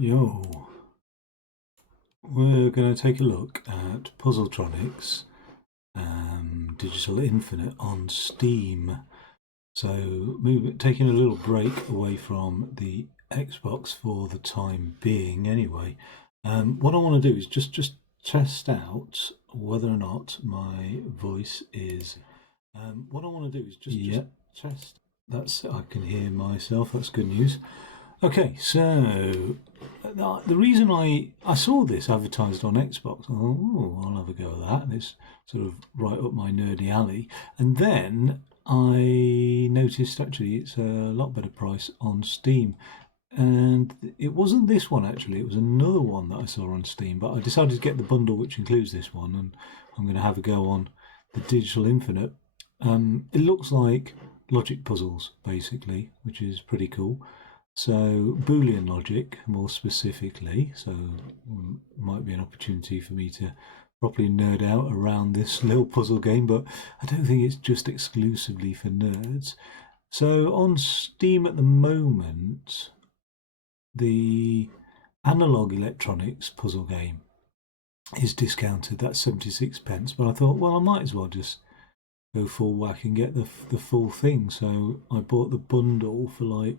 Yo, we're going to take a look at PuzzleTronics Digital Infinite on Steam. So taking a little break away from the Xbox for the time being anyway. What I want to do is just test out whether or not my voice is... what I want to do is just test... I can hear myself, that's good news. Okay, so the reason I saw this advertised on Xbox, I thought, oh, I'll have a go at that, and it's sort of right up my nerdy alley. And then I noticed actually it's a lot better price on Steam. And it wasn't this one actually, it was another one that I saw on Steam, but I decided to get the bundle which includes this one, and I'm going to have a go on the Digital Infinite. It looks like logic puzzles basically, which is pretty cool. So Boolean logic more specifically, so might be an opportunity for me to properly nerd out around this little puzzle game, but I don't think it's just exclusively for nerds. So on Steam at the moment, the analog electronics puzzle game is discounted, that's 76p, but I thought, well, I might as well just go full whack and get the full thing. So I bought the bundle for like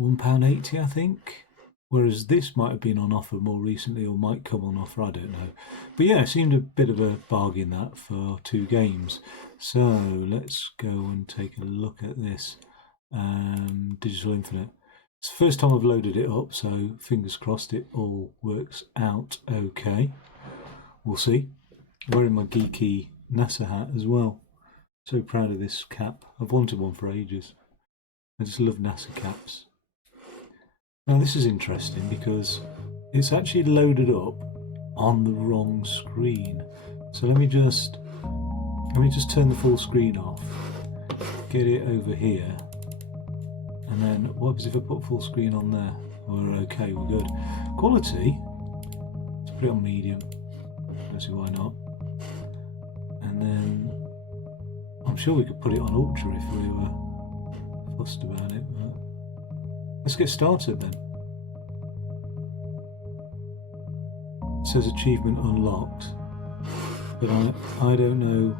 £1.80 I think, whereas this might have been on offer more recently or might come on offer, I don't know. But yeah, it seemed a bit of a bargain that for two games. So let's go and take a look at this Digital Infinite. It's the first time I've loaded it up, so fingers crossed it all works out okay. We'll see. I'm wearing my geeky NASA hat as well. So proud of this cap. I've wanted one for ages. I just love NASA caps. Now this is interesting because it's actually loaded up on the wrong screen. So let me just turn the full screen off, get it over here, and then what happens if I put full screen on there? We're okay, we're good. Quality, let's put it on medium. Let's see why not. And then I'm sure we could put it on ultra if we were fussed about it. But let's get started then. It says achievement unlocked, but I don't know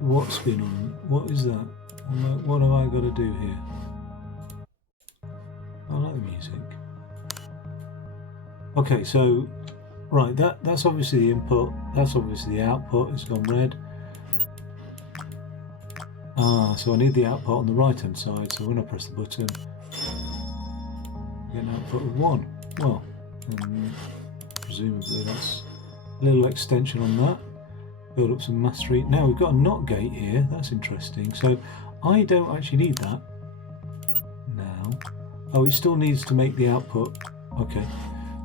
what's been on. What is that? What have I got to do here? I like the music. Okay, so right, that's obviously the input. That's obviously the output. It's gone red. So I need the output on the right hand side, so when I press the button I get an output of 1. Well, presumably that's a little extension on that. Build up some mastery. Now we've got a NOT gate here, that's interesting. So I don't actually need that now. Oh, it still needs to make the output. Okay,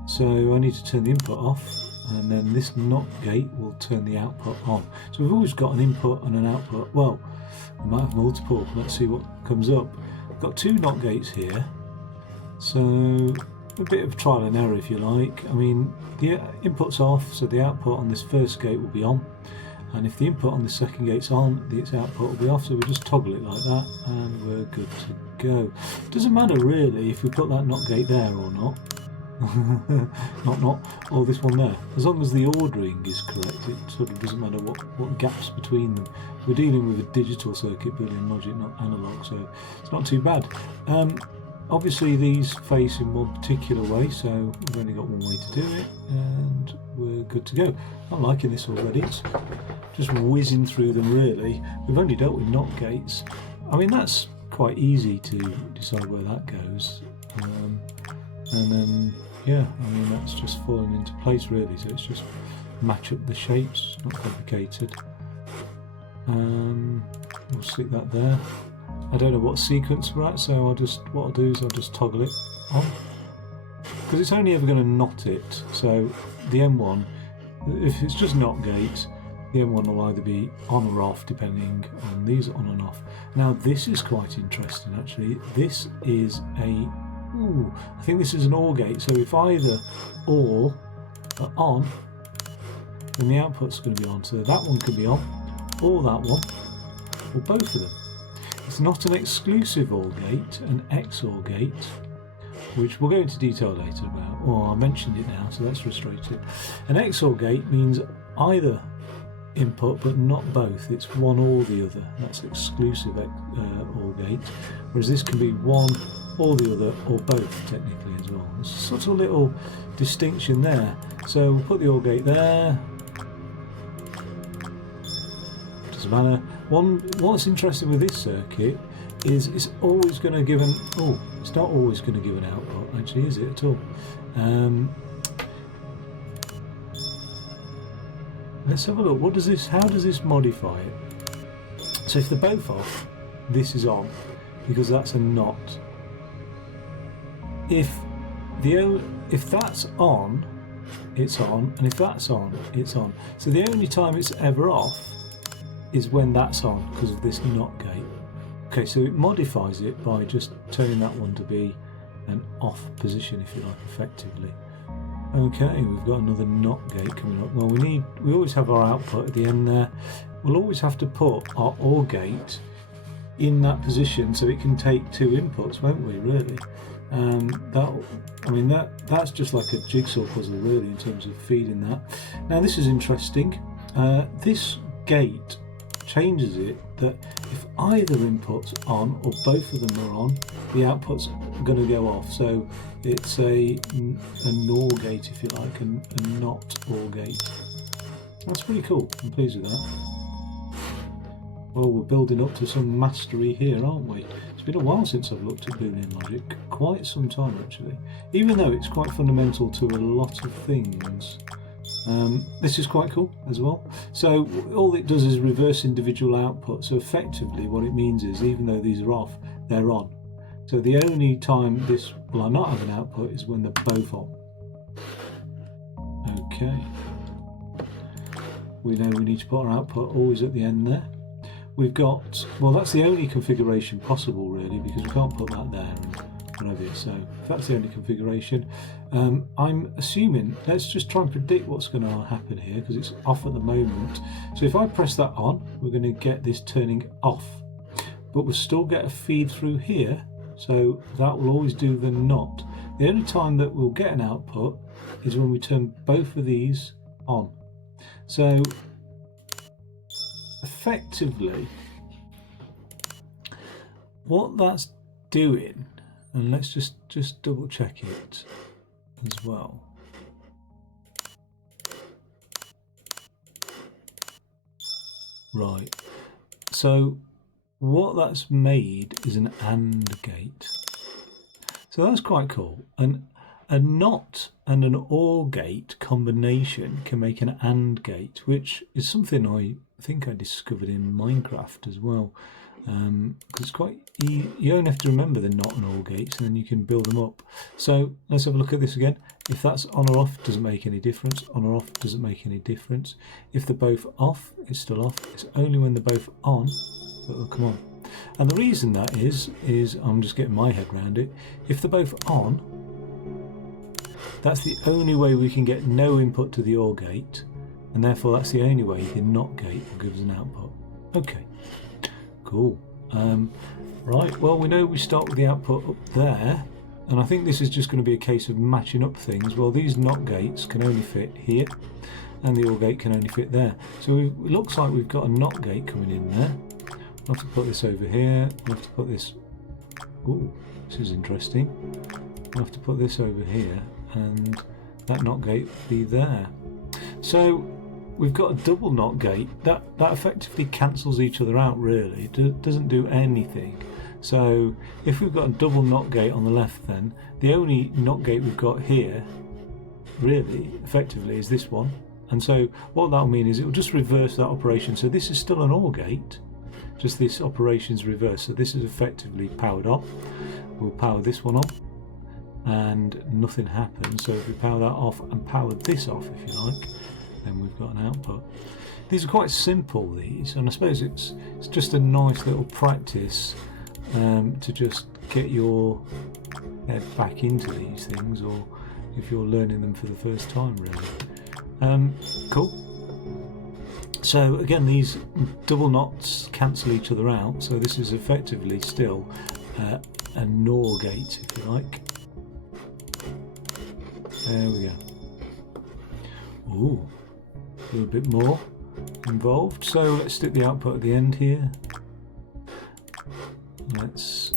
so I need to turn the input off, and then this NOT gate will turn the output on. So we've always got an input and an output. Well, we might have multiple. Let's see what comes up. I've got 2 NOT gates here, so a bit of trial and error if you like. I mean, the input's off, so the output on this first gate will be on, and if the input on the second gate's on, its output will be off, so we'll just toggle it like that and we're good to go. Doesn't matter really if we put that NOT gate there or not. or this one there, as long as the ordering is correct. It sort of doesn't matter what gaps between them. We're dealing with a digital circuit, Boolean logic, not analog, so it's not too bad. Obviously these face in one particular way, so we've only got one way to do it and we're good to go. I'm liking this already. It's just whizzing through them really. We've only dealt with NOT gates. I mean, that's quite easy to decide where that goes. And then, yeah, I mean, that's just falling into place really, so it's just match up the shapes, not complicated. We'll stick that there. I don't know what sequence we're at, so what I'll do is I'll just toggle it on, because it's only ever going to knot it. So the M1, if it's just NOT gate, the M1 will either be on or off depending on these on and off. Now this is quite interesting actually. This is I think this is an OR gate, so if either OR are on, then the output's going to be on. So that one can be on, or that one, or both of them. It's not an exclusive OR gate, an XOR gate. which we'll go into detail later about, or I mentioned it now, so that's frustrating. An XOR gate means either input but not both. It's one or the other. That's exclusive OR gate, whereas this can be one or the other, or both technically as well. There's sort of a little distinction there. So we'll put the OR gate there. Doesn't matter. What's interesting with this circuit is it's always going to give an it's not always going to give an output, actually, is it at all? Let's have a look. How does this modify it? So if they're both off, this is on, because that's a NOT. If that's on, it's on, and if that's on, it's on. So the only time it's ever off is when that's on, because of this NOT gate. Okay, so it modifies it by just turning that one to be an off position, if you like, effectively. Okay, we've got another NOT gate coming up. Well, we always have our output at the end there. We'll always have to put our OR gate in that position so it can take two inputs, won't we, really? That's just like a jigsaw puzzle, really, in terms of feeding that. Now, this is interesting. This gate changes it that if either input's on or both of them are on, the output's going to go off. So it's a NOR gate, if you like, and a not OR gate. That's pretty cool. I'm pleased with that. Well, we're building up to some mastery here, aren't we? It's been a while since I've looked at Boolean logic, quite some time actually, even though it's quite fundamental to a lot of things. This is quite cool as well. So all it does is reverse individual output. So effectively what it means is, even though these are off, they're on. So the only time this will not have an output is when they're both on. Okay. We know we need to put our output always at the end there. We've got, well, that's the only configuration possible really, because we can't put that there and whatever. So if that's the only configuration, I'm assuming, let's just try and predict what's going to happen here, because it's off at the moment. So if I press that on, we're going to get this turning off, but we'll still get a feed through here, so that will always do the NOT. The only time that we'll get an output is when we turn both of these on. So effectively what that's doing, and let's just double check it as well. Right, so what that's made is an AND gate. So that's quite cool. And a NOT and an OR gate combination can make an AND gate, which is something I think I discovered in Minecraft as well. Because it's quite, you only have to remember the NOT and OR gates, and then you can build them up. So let's have a look at this again. If that's on or off, doesn't make any difference. On or off doesn't make any difference. If they're both off, it's still off. It's only when they're both on that they'll come on. And the reason that is I'm just getting my head around it. If they're both on, that's the only way we can get no input to the OR gate, and therefore that's the only way the NOT gate will give us an output. Okay, cool. Right, well, we know we start with the output up there, and I think this is just going to be a case of matching up things. Well, these NOT gates can only fit here, and the OR gate can only fit there. So it looks like we've got a NOT gate coming in there. We'll have to put this over here. We'll have to put this, oh, this is interesting. We'll have to put this over here, and that NOT gate will be there. So we've got a double NOT gate. That effectively cancels each other out, really. It doesn't do anything. So if we've got a double NOT gate on the left, then the only NOT gate we've got here, really, effectively, is this one. And so what that'll mean is it will just reverse that operation. So this is still an OR gate, just this operation's reversed. So this is effectively powered on. We'll power this one on, and nothing happens. So if we power that off and power this off, if you like, then we've got an output. These are quite simple, these, and I suppose it's just a nice little practice to just get your head back into these things, or if you're learning them for the first time, really. Cool. So again, these double knots cancel each other out, so this is effectively still a NOR gate, if you like. There we go. Ooh, a little bit more involved. So let's stick the output at the end here. Let's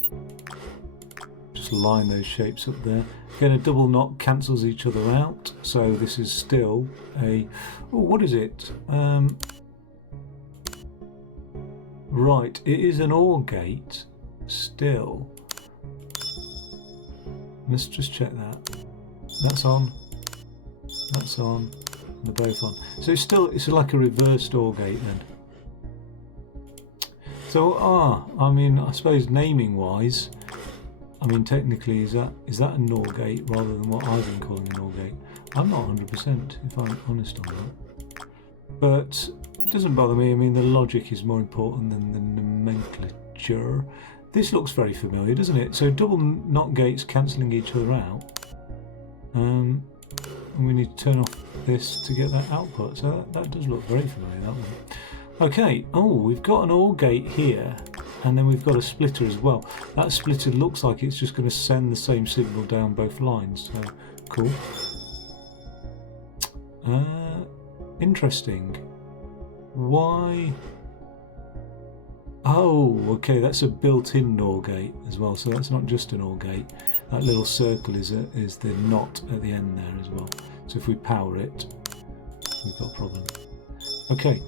just line those shapes up there. Again, a double knot cancels each other out. So this is still a... Oh, what is it? Right, it is an OR gate still. Let's just check that. That's on. That's on. They're both on. So it's like a reversed OR gate then. So I mean, I suppose naming wise, I mean technically is that a NOR gate rather than what I've been calling a NOR gate? I'm not 100% if I'm honest on that. But it doesn't bother me. I mean, the logic is more important than the nomenclature. This looks very familiar, doesn't it? So double NOT gates cancelling each other out. And we need to turn off this to get that output. So that does look very familiar, that one. Okay, oh, we've got an OR gate here, and then we've got a splitter as well. That splitter looks like it's just going to send the same signal down both lines. So cool. Interesting. Why? Oh, okay, that's a built-in NOR gate as well, so that's not just an OR gate. That little circle is the NOT at the end there as well. So if we power it, we've got a problem. Okay,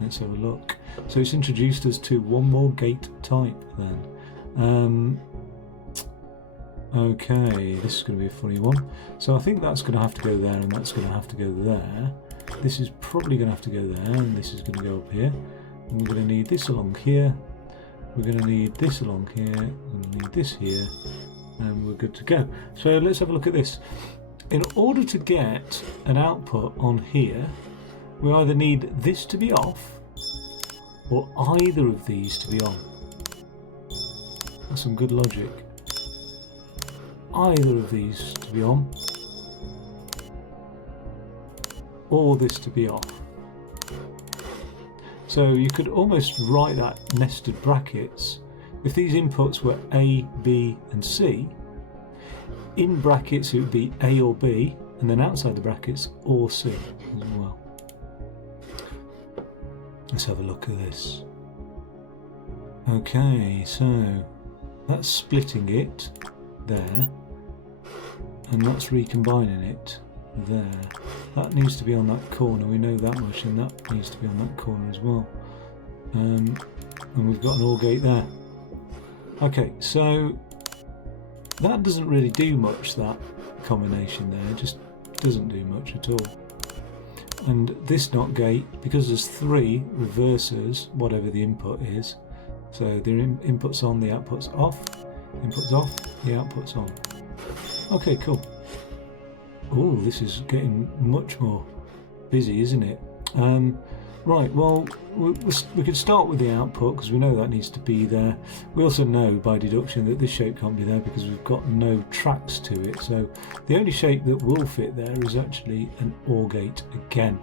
let's have a look. So it's introduced us to one more gate type then. Okay, this is going to be a funny one. So I think that's going to have to go there, and that's going to have to go there. This is probably going to have to go there, and this is going to go up here. And we're going to need this along here. We're going to need this along here. We're going to need this here. And we're good to go. So let's have a look at this. In order to get an output on here, we either need this to be off, or either of these to be on. That's some good logic. Either of these to be on, or this to be off. So you could almost write that nested brackets. If these inputs were A, B and C, in brackets it would be A or B, and then outside the brackets or C as well. Let's have a look at this. Okay, so that's splitting it there, and that's recombining it there. That needs to be on that corner, we know that much, and that needs to be on that corner as well. And we've got an OR gate there. Okay, so that doesn't really do much, that combination there, it just doesn't do much at all. And this NOT gate, because there's three, reverses whatever the input is. So the input's on, the output's off, input's off, the output's on. Okay, cool. Oh, this is getting much more busy, isn't it? Right, well, we could start with the output because we know that needs to be there. We also know by deduction that this shape can't be there because we've got no tracks to it. So the only shape that will fit there is actually an OR gate again.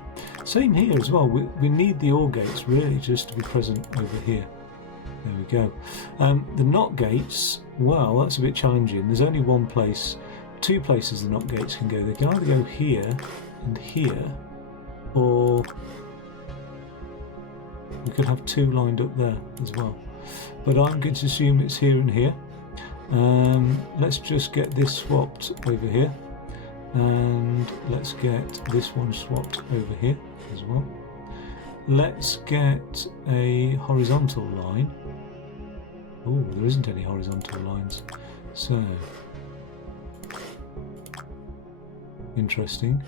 Same here as well. We need the OR gates really just to be present over here. There we go. The NOT gates, well, that's a bit challenging. There's only one place, two places the NOT gates can go. They can either go here and here, or we could have two lined up there as well. But I'm going to assume it's here and here. Let's just get this swapped over here. And let's get this one swapped over here as well. Let's get a horizontal line. Oh, there isn't any horizontal lines. So, interesting.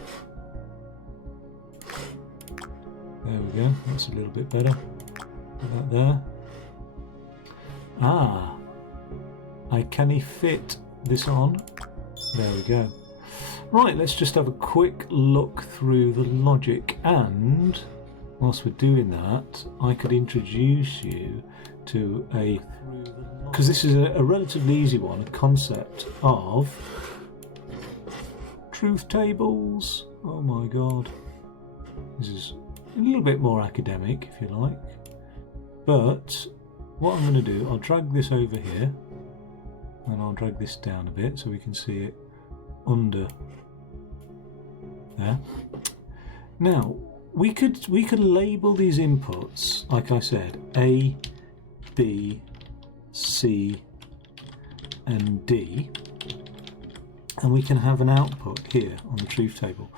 There we go, that's a little bit better. Put that there. Ah, can fit this on? There we go. Right, let's just have a quick look through the logic, and whilst we're doing that, I could introduce you to because this is a relatively easy one, a concept of truth tables. Oh my god. This is a little bit more academic, if you like. But what I'm going to do, I'll drag this over here. and I'll drag this down a bit so we can see it under there. Now we could label these inputs, like I said, A, B, C and D, and we can have an output here on the truth table.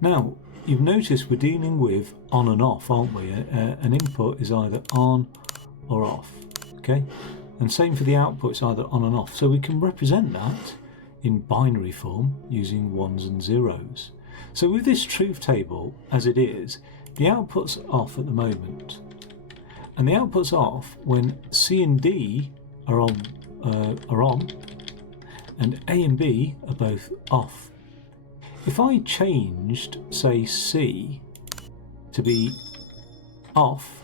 Now you've noticed we're dealing with on and off, aren't we? An input is either on or off, okay? And same for the output, it's either on and off. So we can represent that in binary form using ones and zeros. So with this truth table as it is, the output's off at the moment. And the output's off when C and D are on, and A and B are both off. If I changed, say, C to be off,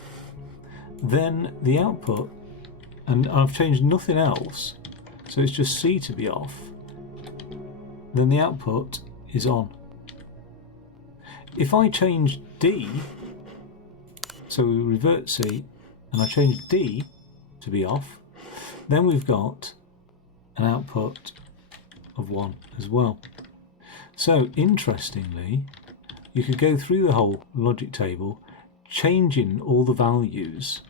then the output, and I've changed nothing else, so it's just C to be off, then the output is on. If I change D, so we revert C, and I change D to be off, then we've got an output of 1 as well. So interestingly, you could go through the whole logic table, changing all the values,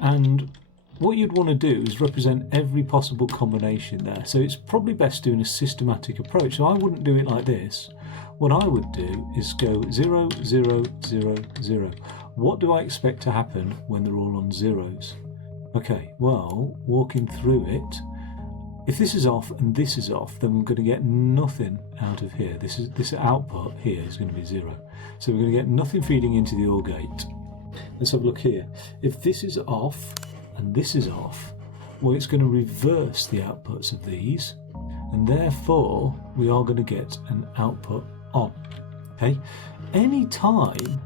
and what you'd want to do is represent every possible combination there. So it's probably best doing a systematic approach. So I wouldn't do it like this. What I would do is go 0, 0, 0, 0. What do I expect to happen when they're all on zeros? Okay, well, walking through it, if this is off and this is off, then we're going to get nothing out of here. This output here is going to be 0. So we're going to get nothing feeding into the OR gate. Let's have a look here. If this is off and this is off, well, it's going to reverse the outputs of these, and therefore we are going to get an output on. Okay, any time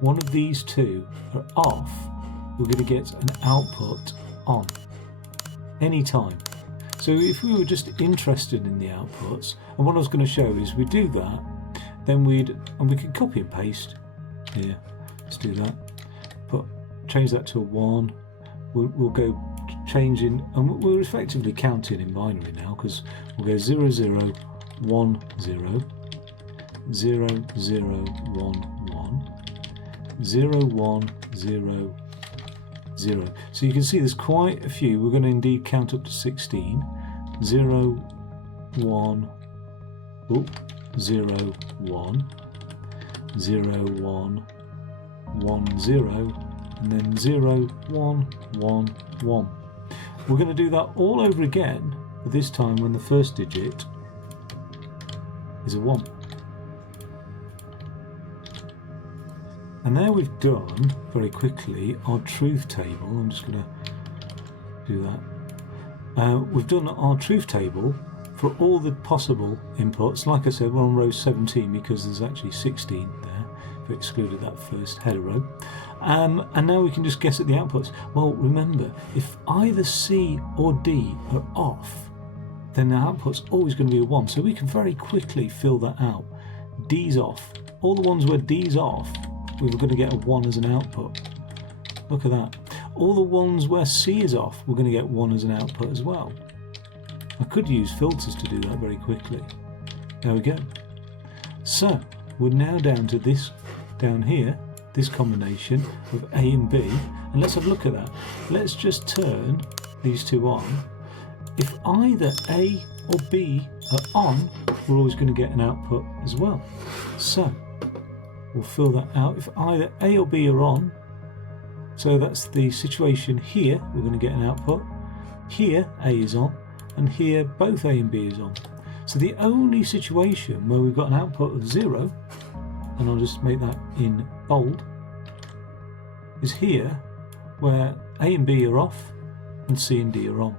one of these two are off, we're going to get an output on. Any time. So if we were just interested in the outputs, and what I was going to show is we do that, then we could copy and paste here. Let's do that. Change that to a 1. We'll go changing, and we're effectively counting in binary now, because we'll go 0, 0, 1, 0, 0, 0, 1, 1, 0, 1, 0, 0. So you can see there's quite a few. We're going to indeed count up to 16. 0, 1, 0, 1, 0, 1, 1, 0, and then 0, 1, 1, 1. We're going to do that all over again, but this time when the first digit is a 1. And there we've done, very quickly, our truth table. I'm just going to do that. We've done our truth table for all the possible inputs. Like I said, we're on row 17 because there's actually 16 there. We excluded that first header row. And now we can just guess at the outputs. Well, remember, if either C or D are off, then the output's always going to be a 1. So we can very quickly fill that out. D's off. All the ones where D's off, we were going to get a 1 as an output. Look at that. All the ones where C is off, we're going to get 1 as an output as well. I could use filters to do that very quickly. There we go. So we're now down to this down here, this combination of A and B, and let's have a look at that. Let's just turn these two on. If either A or B are on, we're always going to get an output as well. So we'll fill that out. If either A or B are on, so that's the situation here, we're going to get an output. Here A is on, and here both A and B is on. So the only situation where we've got an output of 0, and I'll just make that in bold, is here where A and B are off and C and D are on.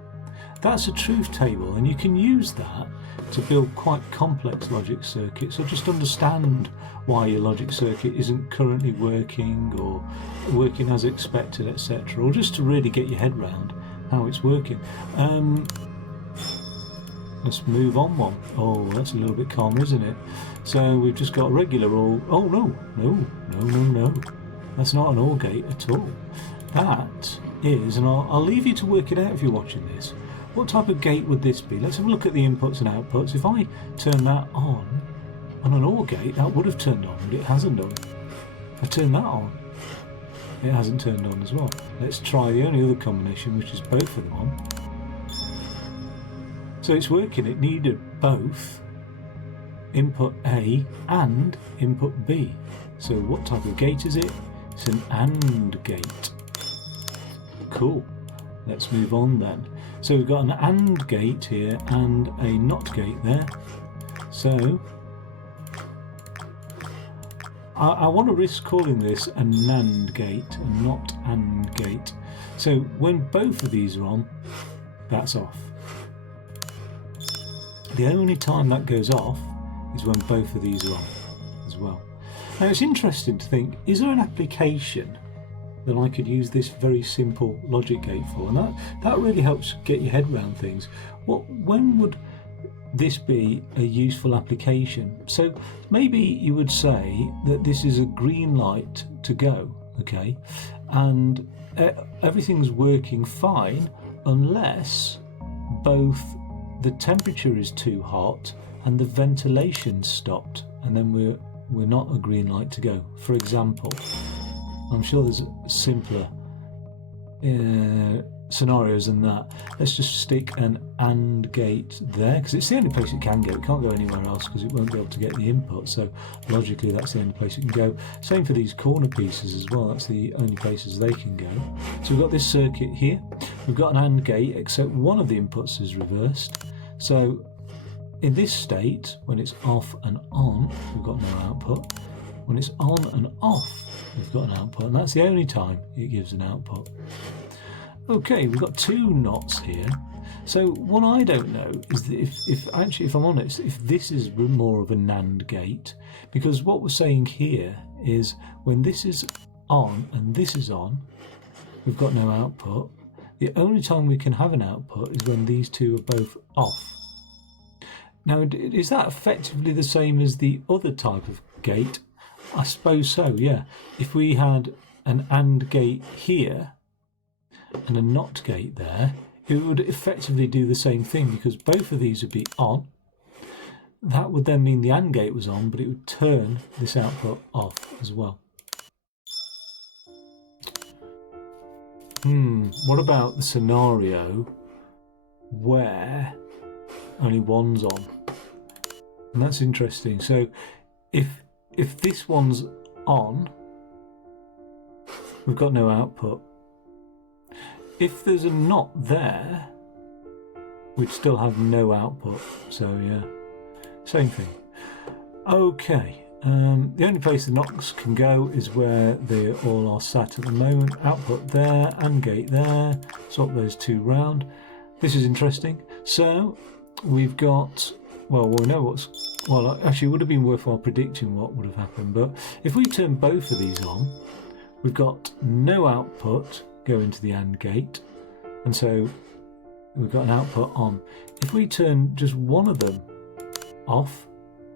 That's a truth table, and you can use that to build quite complex logic circuits, or just understand why your logic circuit isn't currently working or working as expected, etc., or just to really get your head round how it's working. Let's move on one. Oh, that's a little bit calmer, isn't it? So we've just got a regular OR. Oh no. That's not an OR gate at all. That is, and I'll leave you to work it out if you're watching this, what type of gate would this be? Let's have a look at the inputs and outputs. If I turn that on an OR gate, that would have turned on, but it hasn't done. If I turn that on, it hasn't turned on as well. Let's try the only other combination, which is both of them on. So it's working. It needed both input A and input B. So what type of gate is it? It's an AND gate. Cool. Let's move on then. So we've got an AND gate here and a NOT gate there. So I want to risk calling this a NAND gate and not AND gate. So when both of these are on, that's off. The only time that goes off is when both of these are on as well. Now it's interesting to think, is there an application that I could use this very simple logic gate for? And that really helps get your head around things. When would this be a useful application? So maybe you would say that this is a green light to go, okay, and everything's working fine unless both the temperature is too hot and the ventilation's stopped, and then we're not a green light to go. For example, I'm sure there's simpler scenarios than that. Let's just stick an AND gate there, because it's the only place it can go. It can't go anywhere else because it won't be able to get the input, so logically that's the only place it can go. Same for these corner pieces as well, that's the only places they can go. So we've got this circuit here, we've got an AND gate, except one of the inputs is reversed. So in this state, when it's off and on, we've got no output. When it's on and off, we've got an output, and that's the only time it gives an output. Okay, we've got two NOTs here. So what I don't know is that if I'm honest, if this is more of a NAND gate, because what we're saying here is when this is on and this is on, we've got no output. The only time we can have an output is when these two are both off. Now, is that effectively the same as the other type of gate? I suppose so, yeah. If we had an AND gate here and a NOT gate there, it would effectively do the same thing, because both of these would be on. That would then mean the AND gate was on, but it would turn this output off as well. What about the scenario where only one's on? And that's interesting. So if this one's on, we've got no output. If there's a NOT there, we'd still have no output. So yeah, same thing. Okay, the only place the NOTs can go is where they all are sat at the moment. Output there, AND gate there, swap those two round. This is interesting. So we've got, well, we know actually it would have been worthwhile predicting what would have happened, but if we turn both of these on, we've got no output go into the AND gate, and so we've got an output on. If we turn just one of them off,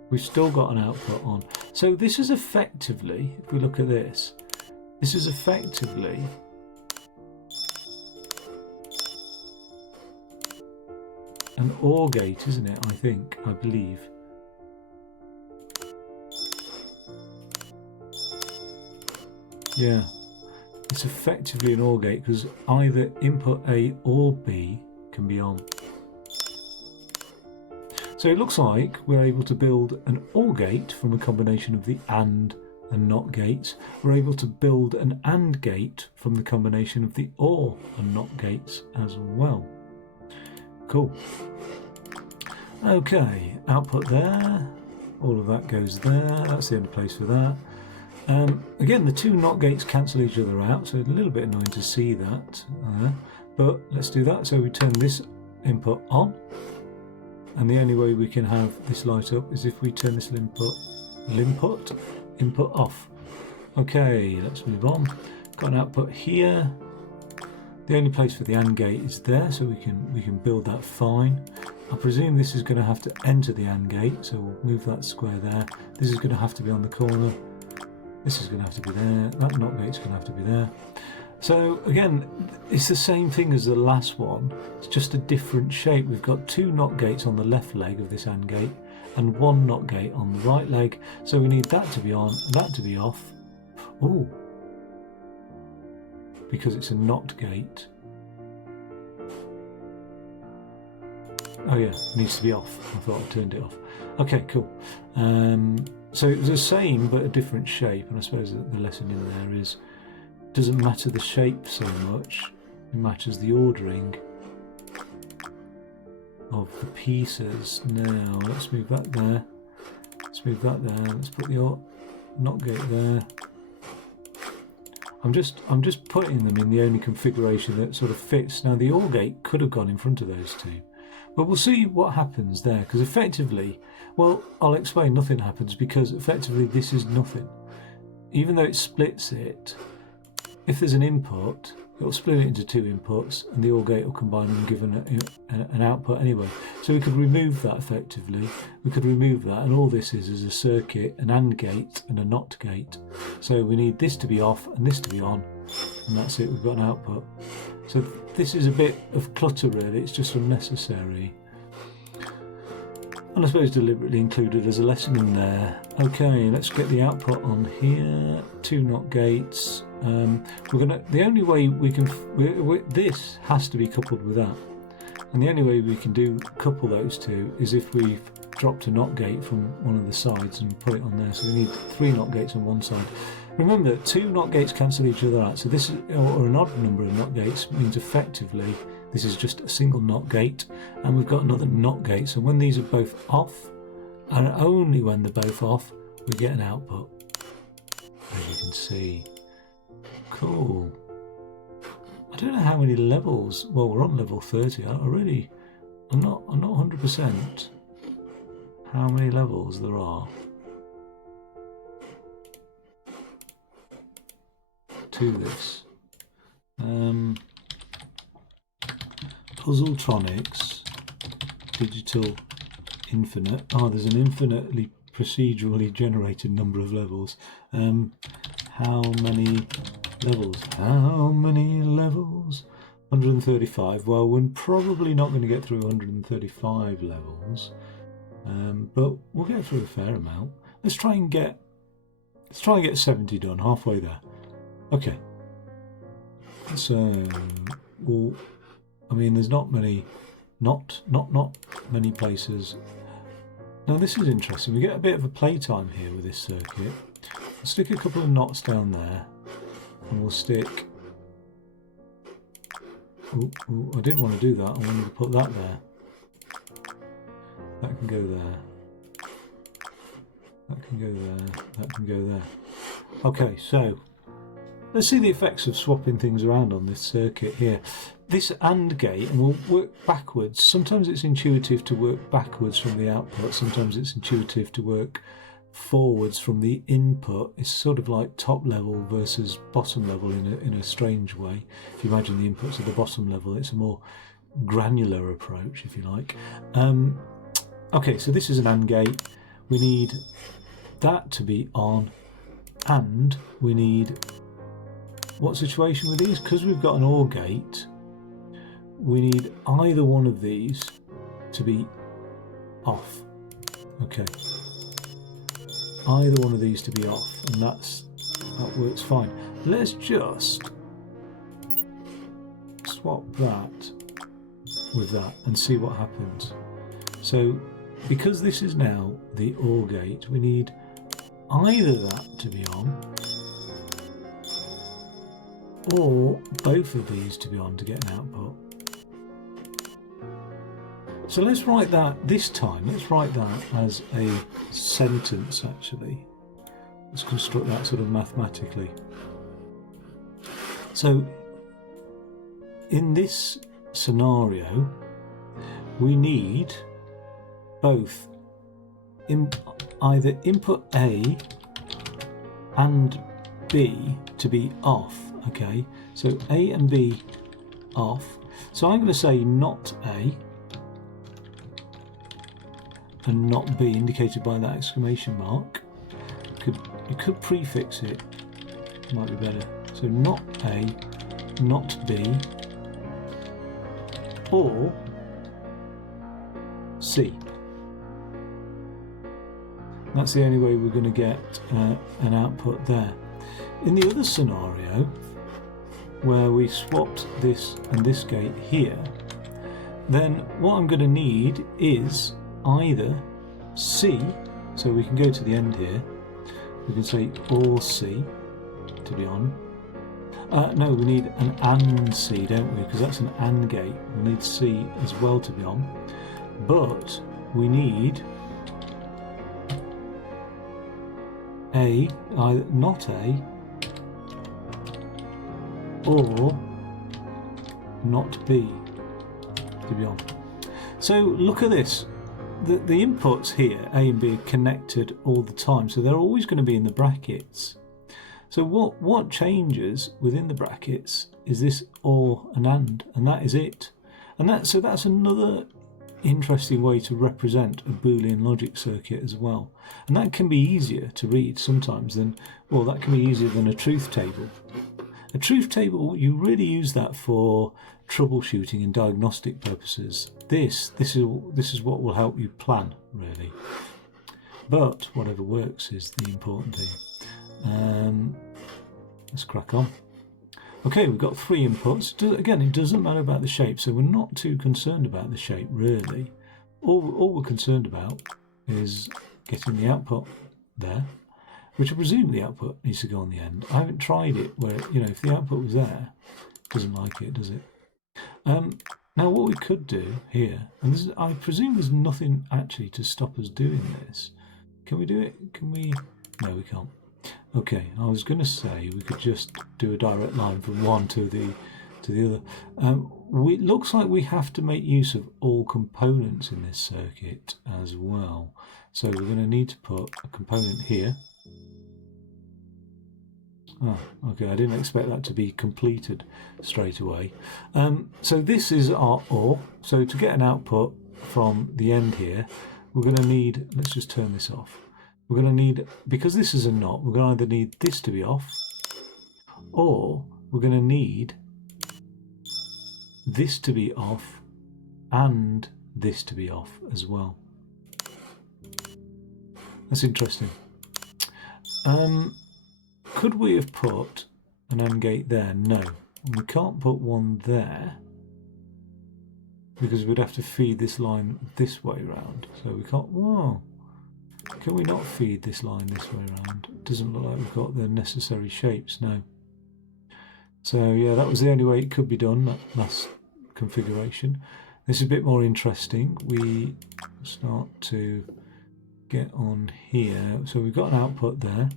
we've still got an output on. So this is effectively, if we look at this, this is effectively an OR gate, isn't it? I believe. Yeah, it's effectively an OR gate because either input A or B can be on. So it looks like we're able to build an OR gate from a combination of the AND and NOT gates. We're able to build an AND gate from the combination of the OR and NOT gates as well. Cool. Okay, output there, all of that goes there, that's the only place for that. Again, the two NOT gates cancel each other out, so it's a little bit annoying to see that, but let's do that. So we turn this input on, and the only way we can have this light up is if we turn this input off. Okay, let's move on. Got an output here. The only place for the AND gate is there, so we can build that fine. I presume this is going to have to enter the AND gate, so we'll move that square there. This is going to have to be on the corner. This is going to have to be there. That NOT gate's going to have to be there. So again, it's the same thing as the last one. It's just a different shape. We've got 2 NOT gates on the left leg of this AND gate and 1 NOT gate on the right leg. So we need that to be on, that to be off. Oh, because it's a NOT gate. Oh yeah, it needs to be off. I thought I turned it off. Okay, cool. So it was the same but a different shape, and I suppose the lesson in there is it doesn't matter the shape so much, it matters the ordering of the pieces. Now let's move that there. Let's move that there. Let's put the NOT gate there. I'm just putting them in the only configuration that sort of fits. Now the OR gate could have gone in front of those two, but we'll see what happens there, because effectively, well, I'll explain, nothing happens, because effectively this is nothing. Even though it splits it, if there's an input, it will split it into 2 inputs, and the OR gate will combine them and give an output anyway. So we could remove that effectively. We could remove that, and all this is a circuit, an AND gate and a NOT gate. So we need this to be off and this to be on, and that's it, we've got an output. So this is a bit of clutter really, it's just unnecessary. And I suppose deliberately included as a lesson in there. Okay, let's get the output on here. 2 NOT gates. The only way we can, this has to be coupled with that, and the only way we can couple those two is if we've dropped a NOT gate from one of the sides and put it on there. So we need 3 NOT gates on one side. Remember, 2 NOT gates cancel each other out, so this is, or an odd number of NOT gates means effectively this is just a single NOT gate, and we've got another NOT gate. So when these are both off, and only when they're both off, we get an output, as you can see. Cool. I don't know how many levels. Well, we're on level 30. I'm not 100% how many levels there are to this. PuzzleTronics Digital Infinite. Oh, there's an infinitely procedurally generated number of levels. How many levels? How many levels? 135. Well, we're probably not going to get through 135 levels, but we'll get through a fair amount. Let's try and get 70 done, halfway there. Okay. So, well, I mean, there's not many places. Now this is interesting. We get a bit of a playtime here with this circuit. I'll stick a couple of knots down there, and we'll stick. Ooh, I didn't want to do that. I wanted to put that there. That can go there. That can go there. That can go there. Okay, so let's see the effects of swapping things around on this circuit here. This AND gate, and we'll work backwards. Sometimes it's intuitive to work backwards from the output. Sometimes it's intuitive to work forwards from the input. It's sort of like top level versus bottom level in a strange way. If you imagine the inputs at the bottom level, it's a more granular approach, if you like. Okay, so this is an AND gate. We need that to be on, and we need what situation with these? Because we've got an OR gate, we need either one of these to be off. Okay, either one of these to be off, and that works fine. Let's just swap that with that and see what happens. So because this is now the OR gate, we need either that to be on or both of these to be on to get an output. So let's write that this time. Let's write that as a sentence actually. Let's construct that sort of mathematically. So in this scenario, we need both either input A and B to be off. Okay, so A and B off. So I'm going to say not A and not B, indicated by that exclamation mark. You could prefix it, might be better. So not A not B, or C. That's the only way we're going to get an output there. In the other scenario, where we swapped this and this gate here, then what I'm going to need is either C, so we can go to the end here, we can say or C to be on. No, we need an AND C, don't we? Because that's an AND gate. We need C as well to be on. But we need A, either not A, or not B to be on. So look at this. The inputs here, A and B, are connected all the time, so they're always going to be in the brackets. So what changes within the brackets is this OR and AND, and that is it. And that's another interesting way to represent a Boolean logic circuit as well. And that can be easier to read sometimes than, well, that can be easier than a truth table. A truth table, you really use that for troubleshooting and diagnostic purposes. This is what will help you plan, really. But whatever works is the important thing. Let's crack on. Okay, we've got 3 inputs. Again, it doesn't matter about the shape, so we're not too concerned about the shape, really. All we're concerned about is getting the output there, which I presume the output needs to go on the end. I haven't tried it where, you know, if the output was there, it doesn't like it, does it? Now what we could do here, and this is, I presume there's nothing actually to stop us doing this. Can we do it? Can we? No, we can't. Okay, I was going to say we could just do a direct line from one to the other. It looks like we have to make use of all components in this circuit as well. So we're going to need to put a component here. Oh, okay, I didn't expect that to be completed straight away. So this is our OR. So to get an output from the end here, we're going to need, let's just turn this off. We're going to need, because this is a NOT, we're going to either need this to be off, or we're going to need this to be off and this to be off as well. That's interesting. Could we have put an AND gate there? No. We can't put one there because we'd have to feed this line this way round. So we can't, whoa. Can we not feed this line this way around? It doesn't look like we've got the necessary shapes, no. So yeah, that was the only way it could be done, that last configuration. This is a bit more interesting. We start to get on here. So we've got an output there.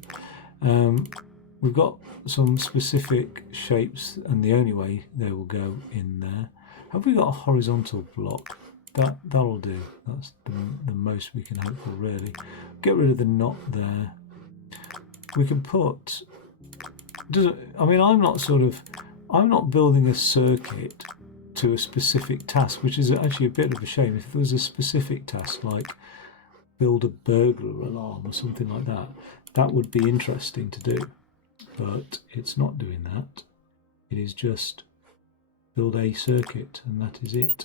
We've got some specific shapes, and the only way they will go in there. Have we got a horizontal block? That'll do. That's the most we can hope for, really. Get rid of the NOT there. We can put. I mean, I'm not building a circuit to a specific task, which is actually a bit of a shame. If there was a specific task like build a burglar alarm or something like that, that would be interesting to do. But it's not doing that. It is just build a circuit, and that is it.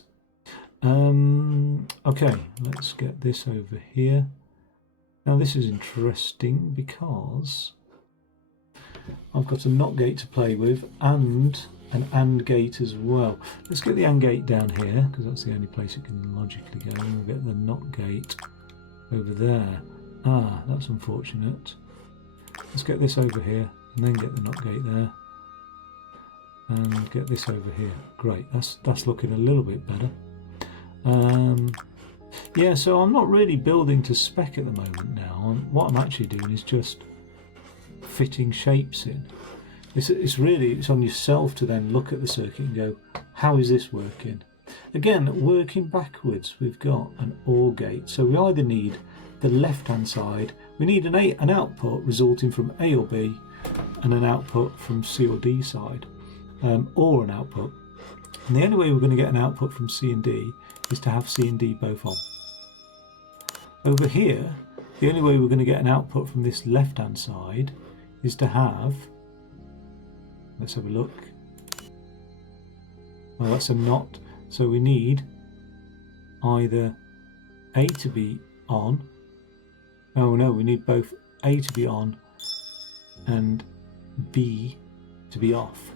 Okay, let's get this over here. Now this is interesting because I've got a NOT gate to play with and an AND gate as well. Let's get the AND gate down here because that's the only place it can logically go, and we'll get the NOT gate over there. Ah, that's unfortunate. Let's get this over here and then get the NOT gate there and get this over here. Great, that's looking a little bit better. Yeah, so I'm not really building to spec at the moment now. What I'm actually doing is just fitting shapes in. It's on yourself to then look at the circuit and go, how is this working? Again, working backwards, we've got an OR gate. So we either need the left-hand side, we need an output resulting from A or B, and an output from C or D side, or an output. And the only way we're going to get an output from C and D is to have C and D both on. Over here, the only way we're going to get an output from this left-hand side is to have, let's have a look, Well, that's a not. So we need either A to be on. Oh no, we need both A to be on and B to be off.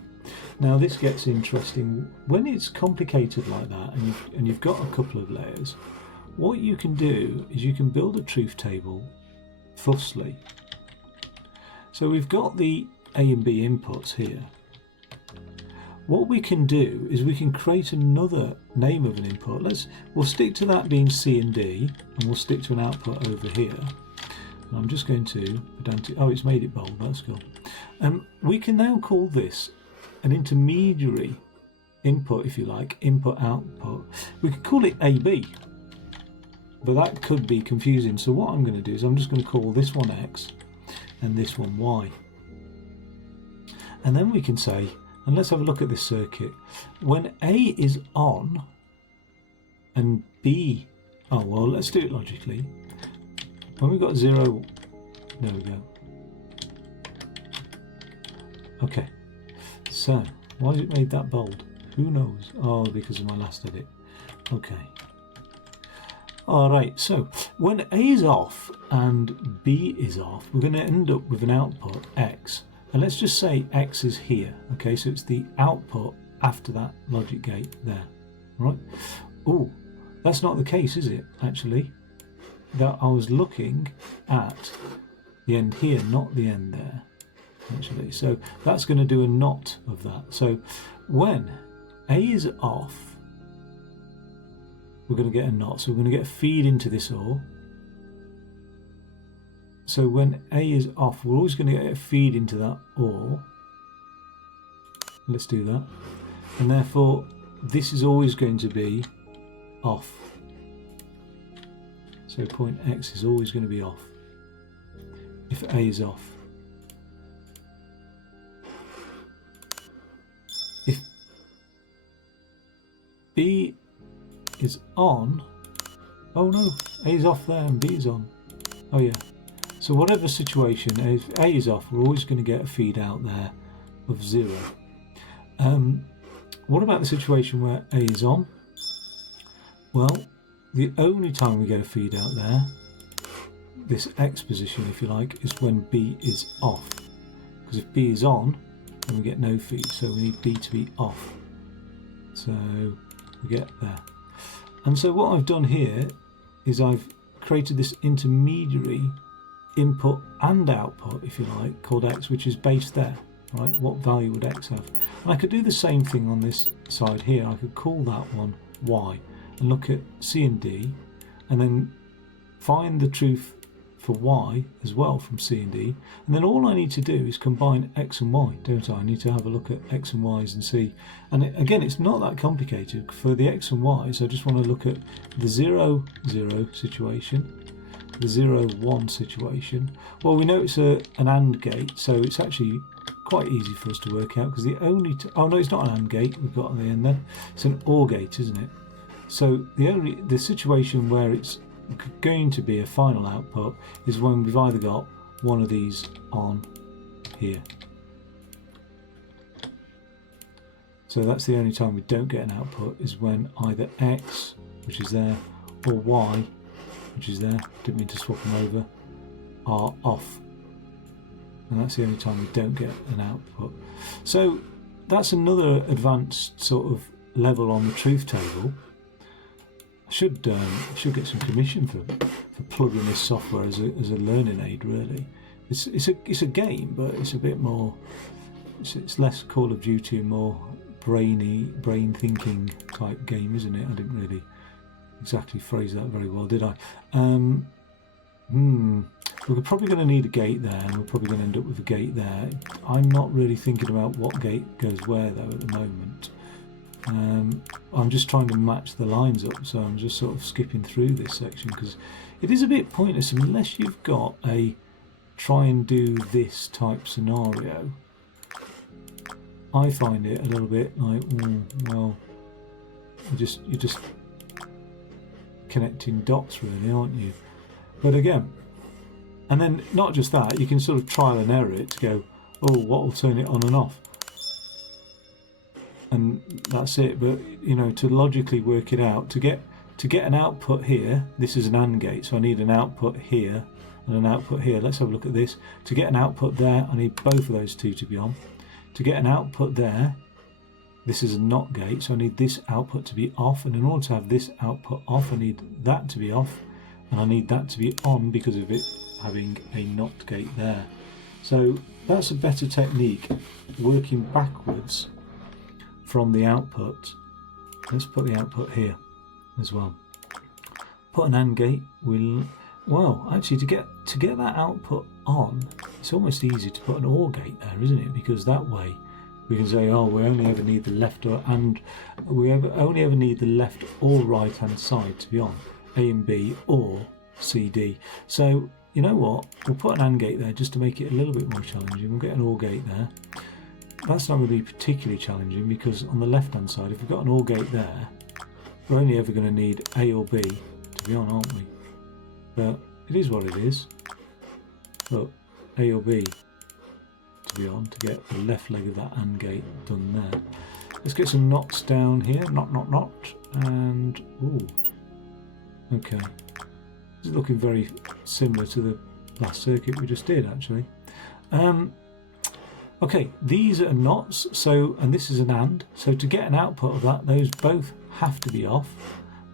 Now this gets interesting. When it's complicated like that and you've got a couple of layers, what you can do is you can build a truth table thusly. So we've got the A and B inputs here. What we can do is we can create another name of an input. We'll stick to that being C and D, and we'll stick to an output over here. And I'm just going to oh, it's made it bold. That's cool. We can now call this an intermediary input, if you like, input output. We could call it AB, but that could be confusing. So what I'm going to do is I'm just going to call this one X and this one Y, and then we can say. And let's have a look at this circuit. When A is on and B, oh well, let's do it logically. When we've got 0, there we go. Okay, so why has it made that bold? Who knows? Oh, because of my last edit. Okay. Alright, so when A is off and B is off, we're going to end up with an output X. And let's just say X is here, okay, so it's the output after that logic gate there, right? Oh, that's not the case, is it, actually? That I was looking at the end here, not the end there, actually. So that's going to do a not of that. So when A is off, we're going to get a not. So we're going to get a feed into this OR. So when A is off, we're always going to get a feed into that OR. Let's do that. And therefore, this is always going to be off. So point X is always going to be off if A is off. If B is on, oh no, A is off there and B is on. Oh yeah. So whatever situation, if A is off, we're always going to get a feed out there of 0. What about the situation where A is on? Well, the only time we get a feed out there, this X position if you like, is when B is off. Because if B is on, then we get no feed, so we need B to be off. So we get there. And so what I've done here is I've created this intermediary input and output, if you like, called X, which is based there, right? What value would X have? And I could do the same thing on this side here. I could call that one Y and look at C and D and then find the truth for Y as well from C and D, and then all I need to do is combine X and Y, don't I? I need to have a look at X and Y's and see, and again, it's not that complicated. For the X and Y's, I just want to look at the 0, 0 situation, the 0, 1 situation. Well, we know it's an AND gate, so it's actually quite easy for us to work out, because the only oh no, it's not an AND gate we've got on the end there, it's an OR gate, isn't it? So the situation where it's going to be a final output is when we've either got one of these on here. So that's the only time we don't get an output, is when either X, which is there, or Y, which is there, didn't mean to swap them over, are off. And that's the only time we don't get an output. So that's another advanced sort of level on the truth table. I should get some commission for plugging this software as a learning aid. Really, it's a game, but it's a bit more. It's less Call of Duty and more brain thinking type game, isn't it? I didn't really exactly phrase that very well, did I? We're probably going to need a gate there, and we're probably going to end up with a gate there. I'm not really thinking about what gate goes where though at the moment. I'm just trying to match the lines up, so I'm just sort of skipping through this section because it is a bit pointless unless you've got a try and do this type scenario. I find it a little bit like, well, you're just connecting dots really, aren't you? But again, and then not just that, you can sort of trial and error it to go, oh, what will turn it on and off? and that's it. But you know, to logically work it out, to get an output here, this is an AND gate, so I need an output here and an output here. Let's have a look at this. To get an output there, I need both of those two to be on. To get an output there, this is a NOT gate, so I need this output to be off, and in order to have this output off, I need that to be off, and I need that to be on because of it having a NOT gate there. So that's a better technique, working backwards from the output. Let's put the output here as well. Put an AND gate. Well, actually, to get that output on, it's almost easy to put an OR gate there, isn't it? Because that way we can say, oh, we only ever need the left only ever need the left or right hand side to be on, A and B or C, D. So you know what? We'll put an AND gate there just to make it a little bit more challenging. We'll get an OR gate there. That's not going to be particularly challenging because on the left hand side, if we've got an OR gate there, we're only ever going to need A or B to be on, aren't we? But it is what it is. But A or B to be on to get the left leg of that AND gate done there. Let's get some knots down here. Knot, and ooh, okay. This is looking very similar to the last circuit we just did, actually. Okay, these are knots. So, and this is an AND. So to get an output of that, those both have to be off.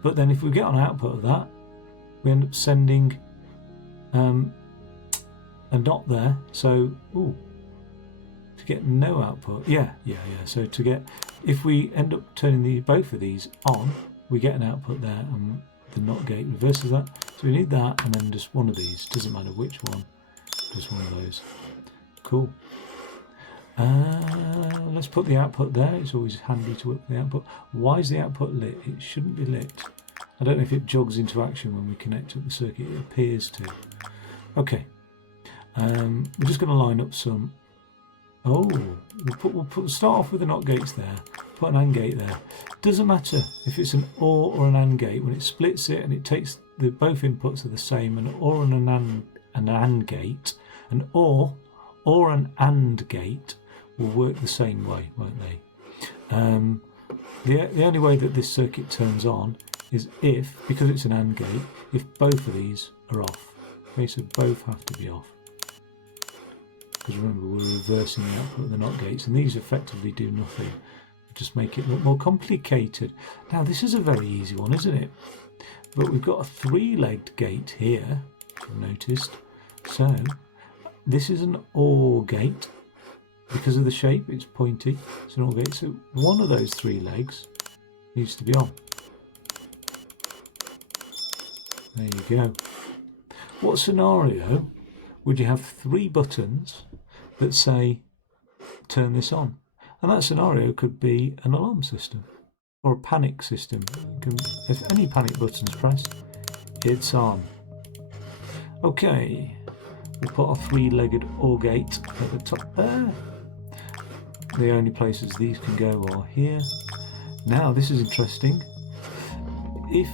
But then if we get an output of that, we end up sending a NOT there. So, ooh, to get no output, yeah. So to get, if we end up turning both of these on, we get an output there, and the NOT gate reverses that. So we need that, and then just one of these. Doesn't matter which one, just one of those. Cool. Let's put the output there. It's always handy to work with the output. Why is the output lit? It shouldn't be lit. I don't know if it jogs into action when we connect up the circuit. It appears to. Okay. We're just going to line up some. Oh, we'll start off with the NOT gates there. Put an AND gate there. Doesn't matter if it's an OR or an AND gate. When it splits it and it takes both inputs are the same, an OR and an AND gate, an OR or an AND gate will work the same way, won't they? The only way that this circuit turns on is if, because it's an AND gate, if both of these are off. Okay, so both have to be off. Because remember, we're reversing the output of the NOT gates, and these effectively do nothing. Just make it look more complicated. Now, this is a very easy one, isn't it? But we've got a three-legged gate here, if you've noticed. So, this is an OR gate. Because of the shape, it's pointy. It's an OR gate. So, one of those three legs needs to be on. There you go. What scenario would you have three buttons that say, turn this on? And that scenario could be an alarm system or a panic system. If any panic button's pressed, it's on. Okay, we'll put our three-legged OR gate at the top there. The only places these can go are here. Now, this is interesting. If,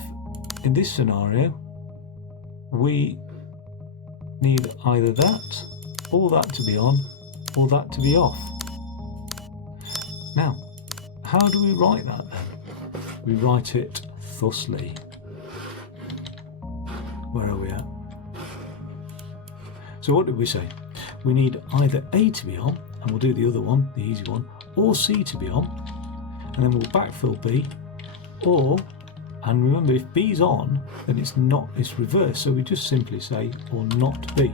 in this scenario, we need either that, or that to be on, or that to be off. Now, how do we write that then? We write it thusly. Where are we at? So what did we say? We need either A to be on, and we'll do the other one, the easy one, or C to be on, and then we'll backfill B, or, and remember if B's on, then it's reversed, so we just simply say, or not B.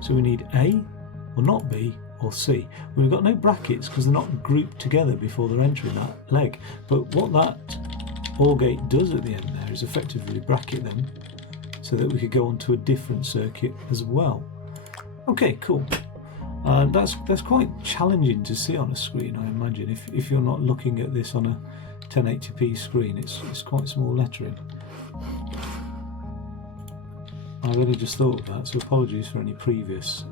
So we need A, or not B, or C. We've got no brackets because they're not grouped together before they're entering that leg. But what that OR gate does at the end there is effectively bracket them so that we could go on to a different circuit as well. Okay, cool. That's quite challenging to see on a screen, I imagine. If you're not looking at this on a 1080p screen, it's quite small lettering. I've only just thought of that, so apologies for any previous.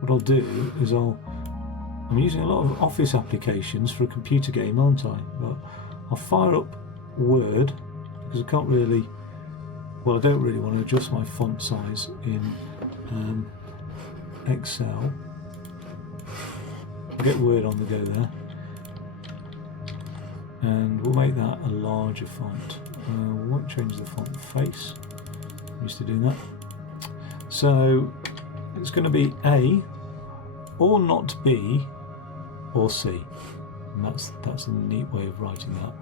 What I'll do is I'm using a lot of Office applications for a computer game, aren't I? But I'll fire up Word because I can't really, well, I don't really want to adjust my font size in Excel. I'll get Word on the go there. and we'll make that a larger font. We won't change the font face. I'm used to doing that. So it's going to be A, or not B, or C. And that's a neat way of writing that.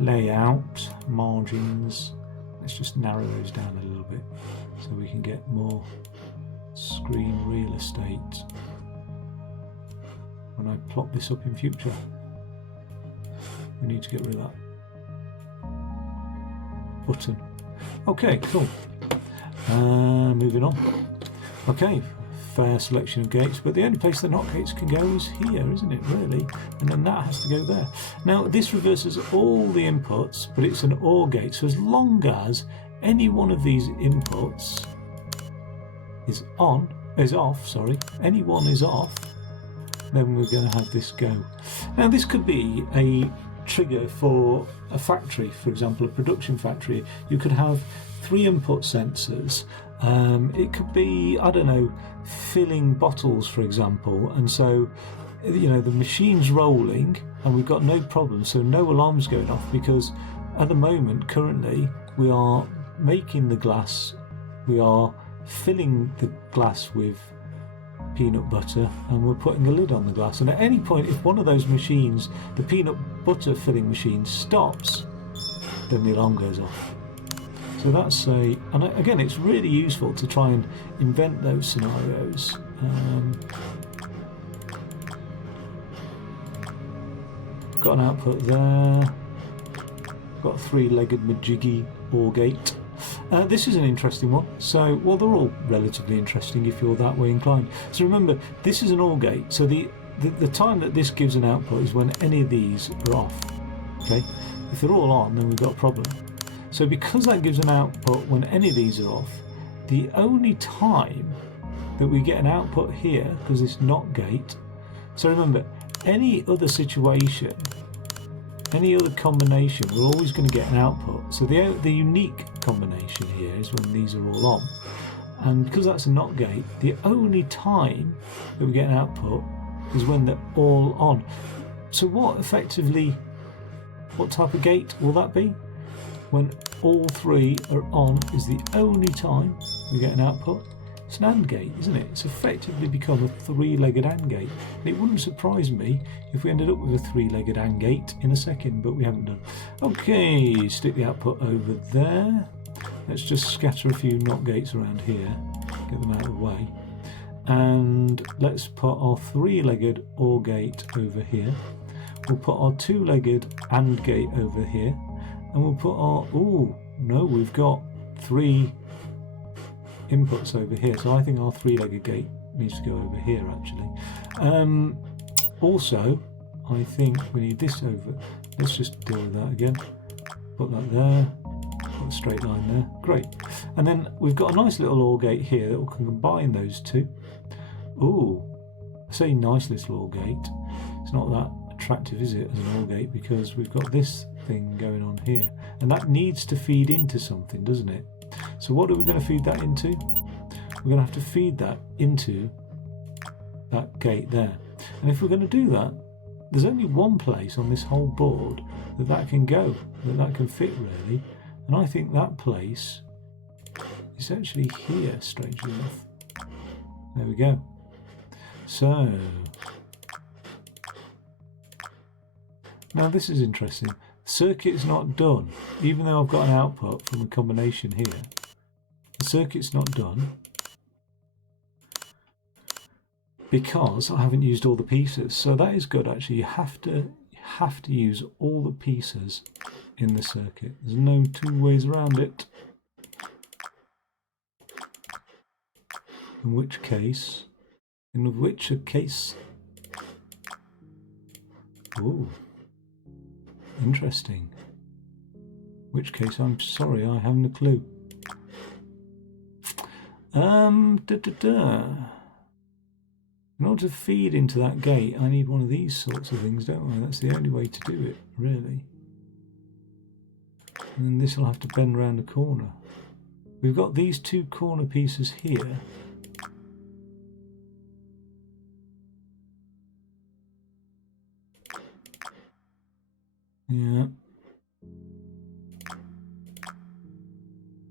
Layout, margins. Let's just narrow those down a little bit so we can get more screen real estate when I plot this up in future. We need to get rid of that button. Okay, cool. Moving on. Okay, fair selection of gates, but the only place the not gates can go is here, isn't it, really? And then that has to go there. Now, this reverses all the inputs, but it's an OR gate, so as long as any one of these inputs is off, any one is off, then we're going to have this go. Now, this could be a trigger for a factory, for example, a production factory. You could have 3 input sensors. It could be, I don't know, filling bottles, for example, and so, you know, the machine's rolling and we've got no problem, so no alarms going off, because at the moment, currently, we are making the glass, we are filling the glass with peanut butter, and we're putting a lid on the glass, and at any point, if one of those machines, the peanut butter filling machine, stops, then the alarm goes off. So that's and again, it's really useful to try and invent those scenarios. Got an output there. Got a 3-legged majiggy OR gate. This is an interesting one. So, well, they're all relatively interesting if you're that way inclined. So remember, this is an OR gate. So the time that this gives an output is when any of these are off. Okay, if they're all on, then we've got a problem. So because that gives an output when any of these are off, the only time that we get an output here, because it's NOT gate, so remember, any other situation, any other combination, we're always going to get an output. So the unique combination here is when these are all on. And because that's a NOT gate, the only time that we get an output is when they're all on. So what type of gate will that be? When all 3 are on is the only time we get an output. It's an AND gate, isn't it? It's effectively become a 3-legged AND gate. And it wouldn't surprise me if we ended up with a 3-legged AND gate in a second, but we haven't done. Okay, stick the output over there. Let's just scatter a few NOT gates around here, get them out of the way. And let's put our 3-legged OR gate over here. We'll put our 2-legged AND gate over here. And we'll put our, we've got 3 inputs over here. So I think our 3-legged gate needs to go over here, actually. Also, I think we need this over. Let's just deal with that again. Put that there. Put a straight line there. Great. And then we've got a nice little OR gate here that we can combine those two. Ooh, I say nice little OR gate. It's not that attractive, is it, as an OR gate, because we've got this thing going on here, and that needs to feed into something, doesn't it? So what are we going to feed that into? We're going to have to feed that into that gate there. And if we're going to do that, there's only one place on this whole board that can go, that can fit, really. And I think that place is actually here, strangely enough. There we go. So now this is interesting. Circuit's not done, even though I've got an output from a combination here. The circuit's not done because I haven't used all the pieces. So that is good, actually. You have to use all the pieces in the circuit. There's no 2 ways around it. In which case, ooh. Interesting. Which case, I'm sorry, I haven't a clue. In order to feed into that gate, I need one of these sorts of things, don't I? That's the only way to do it, really. And then this will have to bend around the corner. We've got these 2 corner pieces here.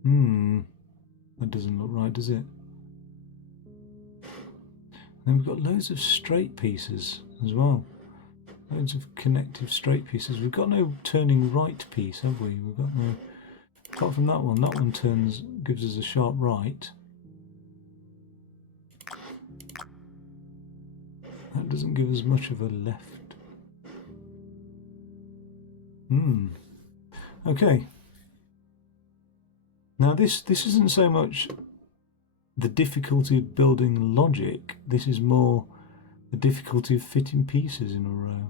That doesn't look right, does it? Then we've got loads of straight pieces as well. Loads of connective straight pieces. We've got no turning right piece, have we? We've got no. Apart from that one turns, gives us a sharp right. That doesn't give us much of a left. Okay. Now this isn't so much the difficulty of building logic. This is more the difficulty of fitting pieces in a row.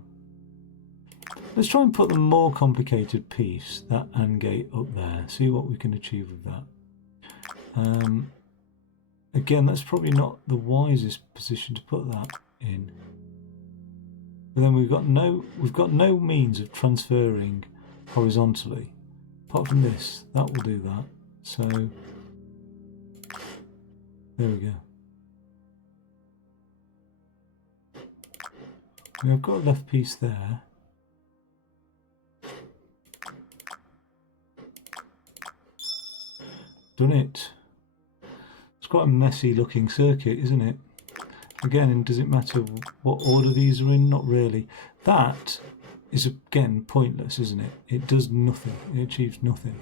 Let's try and put the more complicated piece, that AND gate, up there. See what we can achieve with that. Again, that's probably not the wisest position to put that in. But then we've got no means of transferring horizontally. Apart from this, that will do that. So there we go. We've got a left piece there. Done it. It's quite a messy looking circuit, isn't it? Again, and does it matter what order these are in? Not really. That is again pointless, isn't it? It does nothing. It achieves nothing.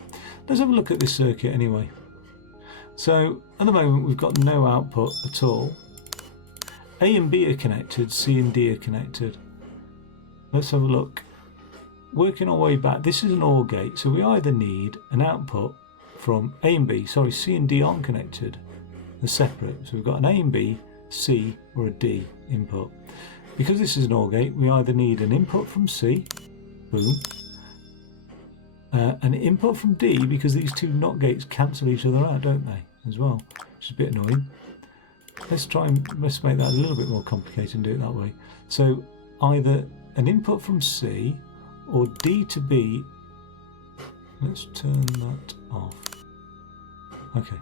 Let's have a look at this circuit anyway. So at the moment we've got no output at all. A and B are connected, C and D are connected. Let's have a look. Working our way back, this is an OR gate, so we either need an output from A and B. Sorry, C and D aren't connected. They're separate. So we've got an A and B, C or a D input. Because this is an OR gate, we either need an input from C, boom, an input from D, because these two NOT gates cancel each other out, don't they, as well, which is a bit annoying. Let's make that a little bit more complicated and do it that way. So either an input from C or D to B. Let's turn that off. Okay.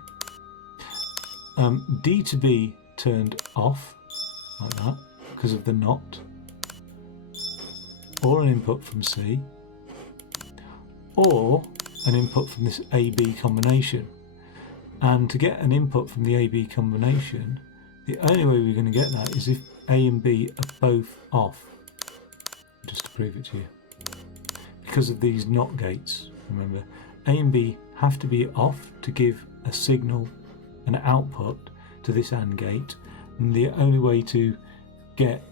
D to B turned off, like that, because of the NOT. Or an input from C. Or an input from this AB combination. And to get an input from the AB combination, the only way we're going to get that is if A and B are both off. Just to prove it to you. Because of these NOT gates, remember, A and B have to be off to give a signal, an output to this AND gate, and the only way to get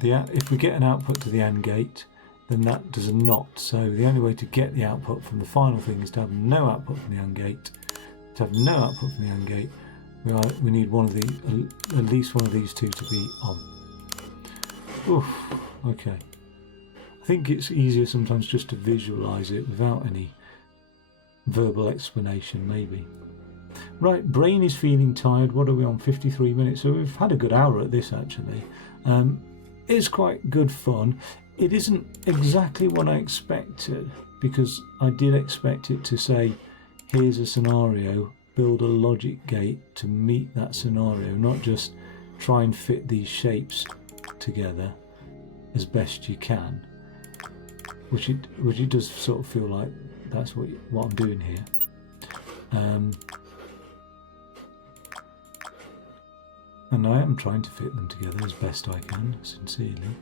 if we get an output to the AND gate, then that does a NOT. So the only way to get the output from the final thing is to have no output from the AND gate. To have no output from the AND gate, we need at least one of these two to be on. Oof, okay. I think it's easier sometimes just to visualise it without any verbal explanation, maybe. Right, brain is feeling tired. What are we on? 53 minutes. So we've had a good hour at this, actually. It's quite good fun. It isn't exactly what I expected, because I did expect it to say, here's a scenario, build a logic gate to meet that scenario, not just try and fit these shapes together as best you can, which it does sort of feel like that's what I'm doing here. And I am trying to fit them together as best I can, sincerely.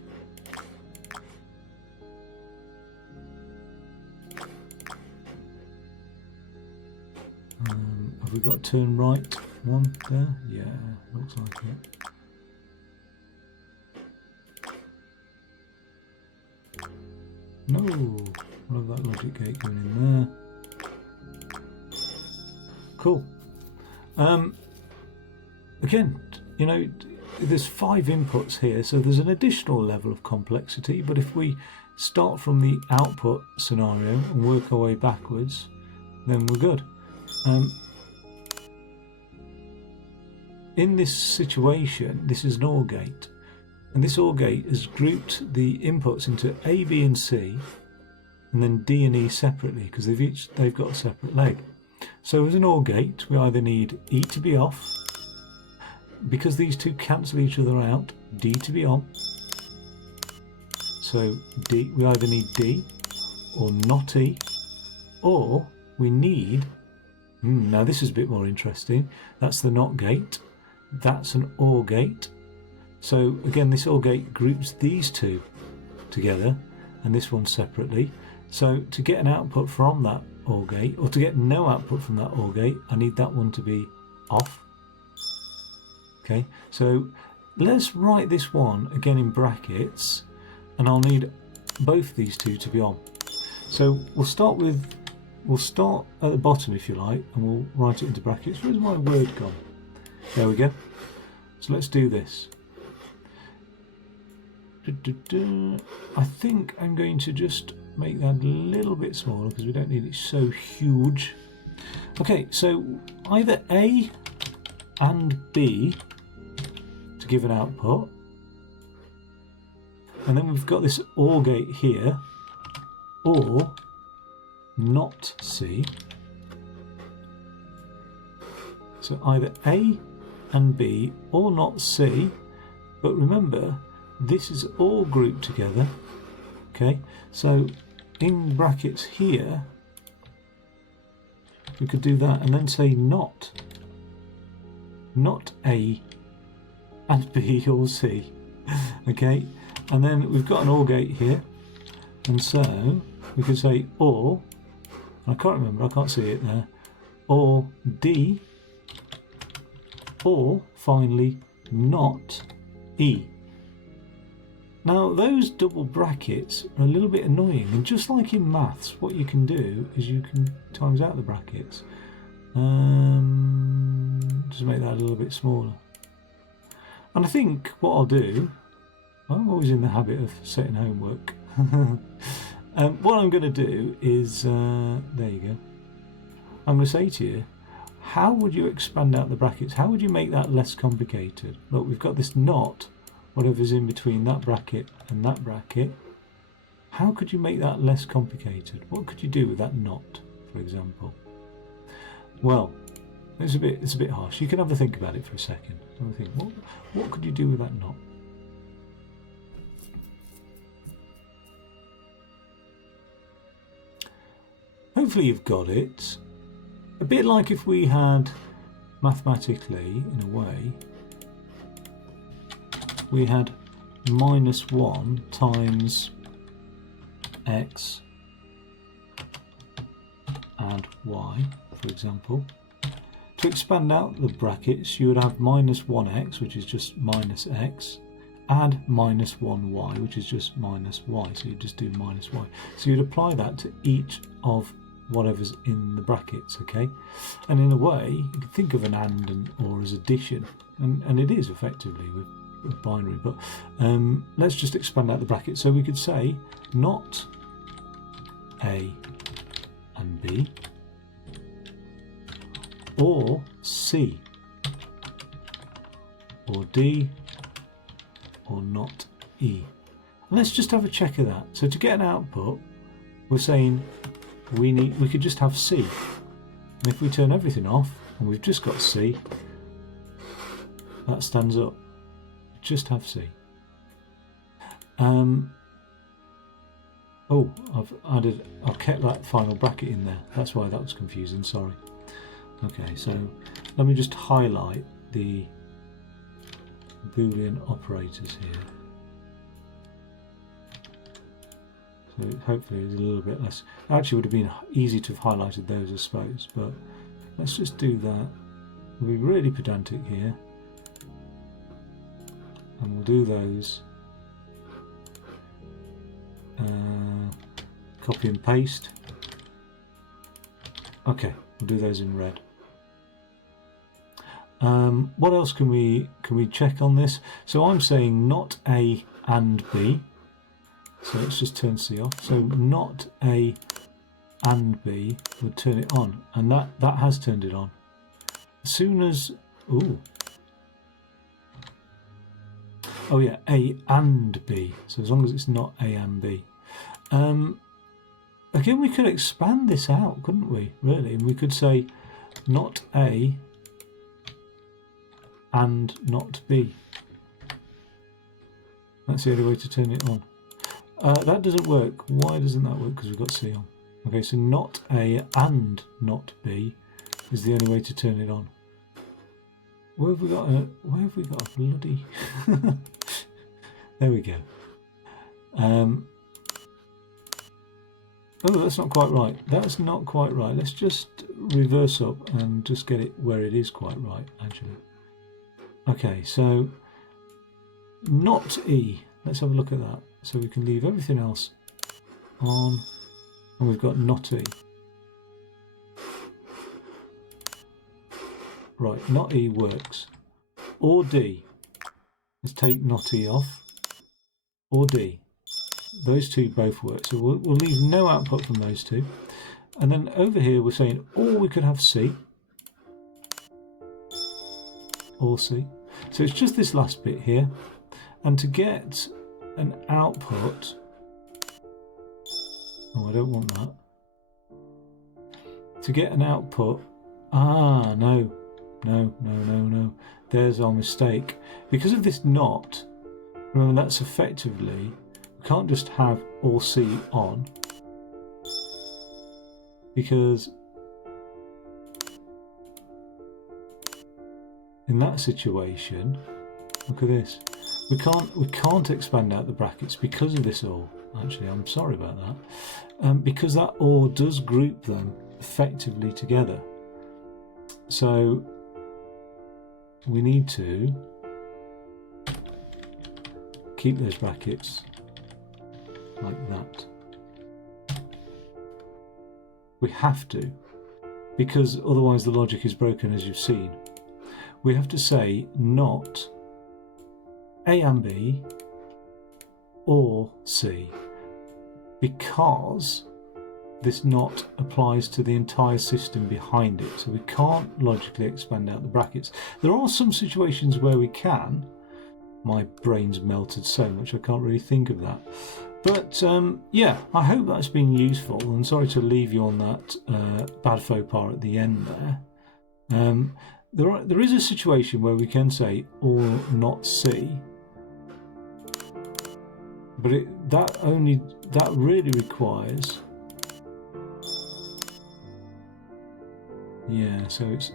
Have we got turn right one there? Yeah, looks like it. No, we'll have that logic gate going in there. Cool. Again, you know, there's 5 inputs here, so there's an additional level of complexity, but if we start from the output scenario and work our way backwards, then we're good. In this situation, this is an OR gate, and this OR gate has grouped the inputs into A, B and C, and then D and E separately, because they've got a separate leg. So as an OR gate, we either need E to be off, because these two cancel each other out, D to be on. So D, we either need D or not E, or we need, now this is a bit more interesting, that's the NOT gate, that's an OR gate. So again, this OR gate groups these two together and this one separately. So to get an output from that OR gate, or to get no output from that OR gate, I need that one to be off. Okay, so let's write this one again in brackets, and I'll need both these two to be on. So we'll start at the bottom, if you like, and we'll write it into brackets. Where's my word gone? There we go. So let's do this. I think I'm going to just make that a little bit smaller because we don't need it so huge. Okay, so either A and B to give an output, and then we've got this OR gate here, or not C. So either A and B or not C, but remember this is all grouped together. Okay, so in brackets here we could do that and then say not A and B or C. Okay, and then we've got an OR gate here, and so we could say or, I can't remember, I can't see it there, or D, or finally not E. Now those double brackets are a little bit annoying, and just like in maths, what you can do is you can times out the brackets. Just make that a little bit smaller. And I think what I'll do, I'm always in the habit of setting homework. What I'm going to do is, there you go, I'm going to say to you, how would you expand out the brackets? How would you make that less complicated? Look, we've got this not, whatever's in between that bracket and that bracket. How could you make that less complicated? What could you do with that not, for example? Well, it's a bit harsh. You can have a think about it for a second. Have a think. What could you do with that not? Hopefully you've got it. A bit like if we had, mathematically, in a way, we had -1 times x and y, for example. To expand out the brackets, you would have -1x, which is just minus x, and -1y, which is just minus y. So you just do minus y. So you'd apply that to each of whatever's in the brackets, okay? And in a way, you can think of an and or as addition, and it is effectively with binary, but let's just expand out the bracket. So we could say not A and B, or C, or D, or not E. And let's just have a check of that. So to get an output, we're saying we could just have C. And if we turn everything off and we've just got C, that stands up. Just have C. Oh, I've kept that final bracket in there. That's why that was confusing, sorry. Okay, so let me just highlight the Boolean operators here. So hopefully it's a little bit less. Actually, it would have been easy to have highlighted those, I suppose, but let's just do that. We'll be really pedantic here. And we'll do those. Copy and paste. Okay, we'll do those in red. What else can we check on this? So I'm saying not A and B. So let's just turn C off. So not A and B would turn it on, and that has turned it on. As soon as oh yeah, A and B. So as long as it's not A and B. Again, we could expand this out, couldn't we? Really, and we could say not A and not B. That's the only way to turn it on. That doesn't work. Why doesn't that work? Because we've got C on. Okay, so not A and not B is the only way to turn it on. Where have we got a bloody... There we go. Oh, that's not quite right. That's not quite right. Let's just reverse up and just get it where it is quite right, actually. Okay, so not E. Let's have a look at that. So we can leave everything else on, and we've got not E. Right, not E works. Or D. Let's take not E off. Or D. Those two both work. So we'll leave no output from those two. And then over here we're saying, or we could have C. Or C. So it's just this last bit here. And to get an output... Oh, I don't want that. To get an output... Ah, no. No. There's our mistake. Because of this not, remember that's effectively... We can't just have all C on. Because in that situation, look at this. We can't expand out the brackets because of this or. Actually, I'm sorry about that. Because that or does group them effectively together. So we need to keep those brackets like that. We have to, because otherwise the logic is broken, as you've seen. We have to say not A and B or C, because this not applies to the entire system behind it, so we can't logically expand out the brackets. There are some situations where we can. My brain's melted so much I can't really think of that. But yeah, I hope that's been useful, and sorry to leave you on that bad faux pas at the end there. There is a situation where we can say or not C, but that really requires, yeah, so it's,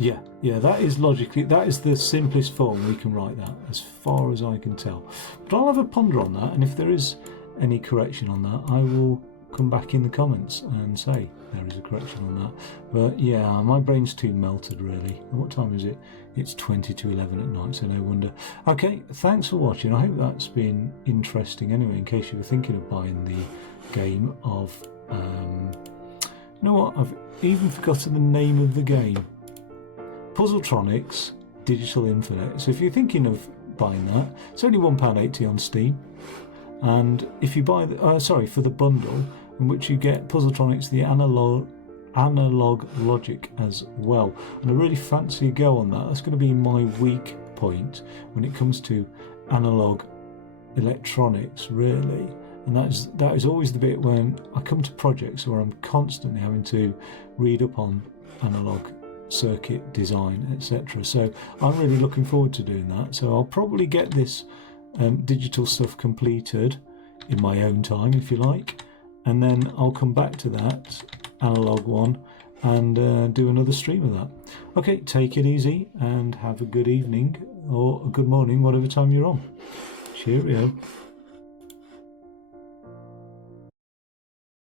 yeah, that is logically, that is the simplest form we can write that, as far as I can tell. But I'll have a ponder on that, and if there is any correction on that, I will come back in the comments and say there is a correction on that. But yeah, my brain's too melted really. What time is it? It's 20 to 11 at night, so no wonder. Okay, thanks for watching. I hope that's been interesting anyway, in case you were thinking of buying the game of... you know what, I've even forgotten the name of the game. PuzzleTronics Digital Infinite. So if you're thinking of buying that, it's only £1.80 on Steam. And if you buy the, for the bundle, in which you get PuzzleTronics the analog logic as well, and I really fancy a go on that. That's going to be my weak point when it comes to analog electronics, really. And that is always the bit when I come to projects where I'm constantly having to read up on analog circuit design, etc. So I'm really looking forward to doing that. So I'll probably get this digital stuff completed in my own time, if you like, and then I'll come back to that analog one and do another stream of that. Okay, take it easy and have a good evening or a good morning, whatever time you're on. Cheerio.